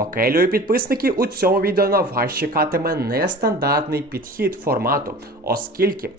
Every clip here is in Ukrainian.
Окей, підписники, у цьому відео на вас чекатиме нестандартний підхід формату, оскільки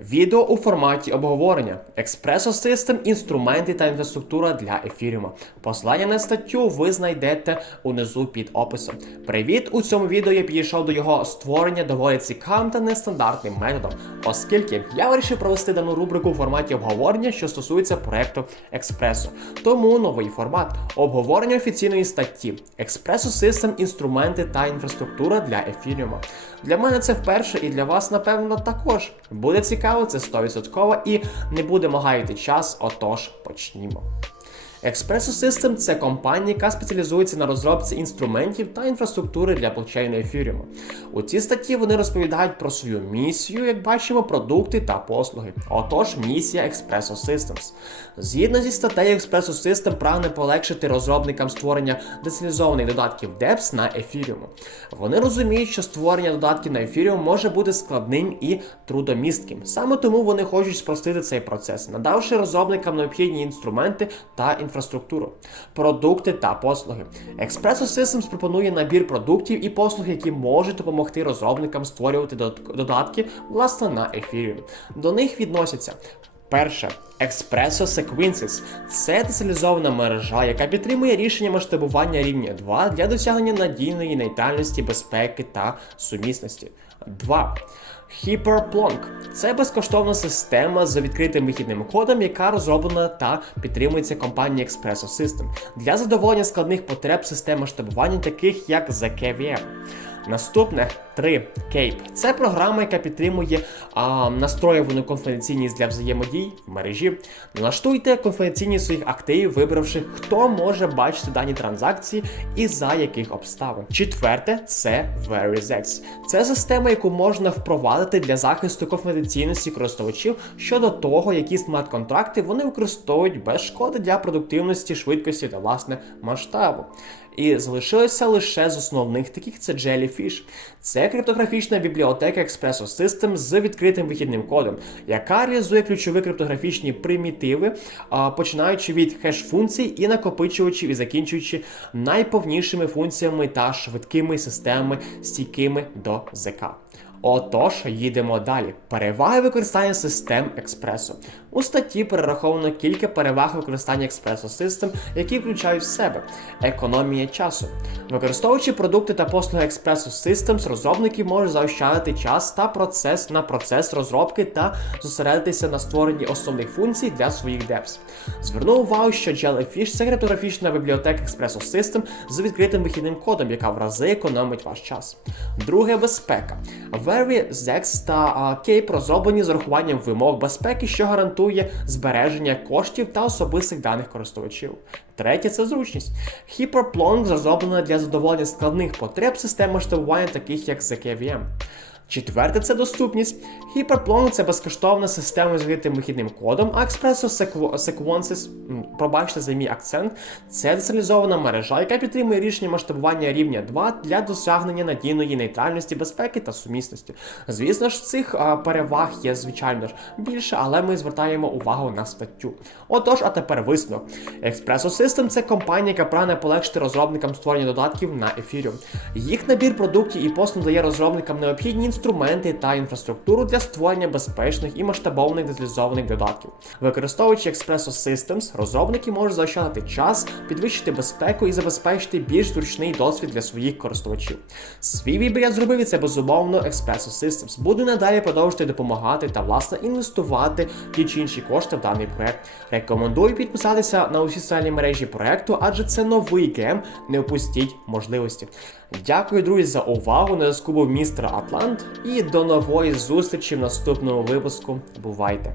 відео у форматі обговорення, Espresso System, інструменти та інфраструктура для ефіріума. Посилання на статтю ви знайдете унизу під описом. Привіт! У цьому відео я підійшов до його створення доволі цікавим та нестандартним методом, оскільки я вирішив провести дану рубрику у форматі обговорення, що стосується проекту Експресо. Тому новий формат обговорення офіційної статті Espresso System, інструменти та інфраструктура для ефіріума. Для мене це вперше і для вас, напевно, також. Буде цікаво, це 100% і не будемо гаяти час, отож почнімо. Espresso System – це компанія, яка спеціалізується на розробці інструментів та інфраструктури для блокчейну ефіріуму. У цій статті вони розповідають про свою місію, як бачимо, продукти та послуги. Отож, місія Espresso Systems. Згідно зі статтею Espresso System прагне полегшити розробникам створення децентралізованих додатків DEPS на ефіріуму. Вони розуміють, що створення додатків на ефіріум може бути складним і трудомістким. Саме тому вони хочуть спростити цей процес, надавши розробникам необхідні інструменти та інфраструктуру, продукти та послуги. Espresso Systems пропонує набір продуктів і послуг, які можуть допомогти розробникам створювати додатки власне на ефірі. До них відносяться. Перше Espresso Sequences – це децентралізована мережа, яка підтримує рішення масштабування рівня 2 для досягнення надійної нейтральності, безпеки та сумісності. 2. HyperPlonk – це безкоштовна система з відкритим вихідним кодом, яка розроблена та підтримується компанією Espresso System для задоволення складних потреб систем масштабування, таких як ZKVM. Наступне 3. Cape. Це програма, яка підтримує а, настроювану конфіденційність для взаємодій в мережі. Налаштуйте конфіденційність своїх активів, вибравши, хто може бачити дані транзакції і за яких обставин. Четверте це VerisX. Це система, яку можна впровадити для захисту конфіденційності користувачів щодо того, які смарт-контракти вони використовують без шкоди для продуктивності, швидкості та власне масштабу. І залишилося лише з основних таких це Jellyfish. Це криптографічна бібліотека Espresso System з відкритим вихідним кодом, яка реалізує ключові криптографічні примітиви, починаючи від хеш-функцій і накопичувачів і закінчуючи найповнішими функціями та швидкими системами, стійкими до ЗК. Отож, їдемо далі. Переваги використання систем експресо. У статті перераховано кілька переваг використання експресо систем, які включають в себе економія часу. Використовуючи продукти та послуги Espresso Systems, розробники можуть заощадити час та процес на процес розробки та зосередитися на створенні основних функцій для своїх devs. Зверну увагу, що Jellyfish це криптографічна бібліотека System з відкритим вихідним кодом, яка в рази економить ваш час. Друге безпека. Very, Zex та Cape розроблені з урахуванням вимог безпеки, що гарантує збереження коштів та особистих даних користувачів. Третє це зручність. HyperPlong розроблена для задоволення складних потреб системи штабування, таких як ZKVM. Четверте це доступність. HyperPlonk – це безкоштовна система з відкритим вихідним кодом, а Espresso Sequ- Sequences, пробачте за мій акцент, це децентралізована мережа, яка підтримує рішення масштабування рівня 2 для досягнення надійної нейтральності, безпеки та сумісності. Звісно ж, цих переваг є, звичайно ж, більше, але ми звертаємо увагу на статтю. Отож, а тепер висновок. Espresso System – це компанія, яка прагне полегшити розробникам створення додатків на Ethereum. Їх набір продуктів і послуг дає розробникам необхідні інструменти та інфраструктуру для створення безпечних і масштабованих деталізованих додатків. Використовуючи Espresso Systems, розробники можуть заощадити час, підвищити безпеку і забезпечити більш зручний досвід для своїх користувачів. Свій вибір я зробив і це безумовно Espresso Systems. Буду надалі продовжувати допомагати та власне інвестувати ті чи інші кошти в даний проект. Рекомендую підписатися на усі соціальні мережі проекту, адже це новий гем. Не опустіть можливості. Дякую, друзі, за увагу. На зв'язку був містер Атлант. І до нової зустрічі в наступному випуску. Бувайте!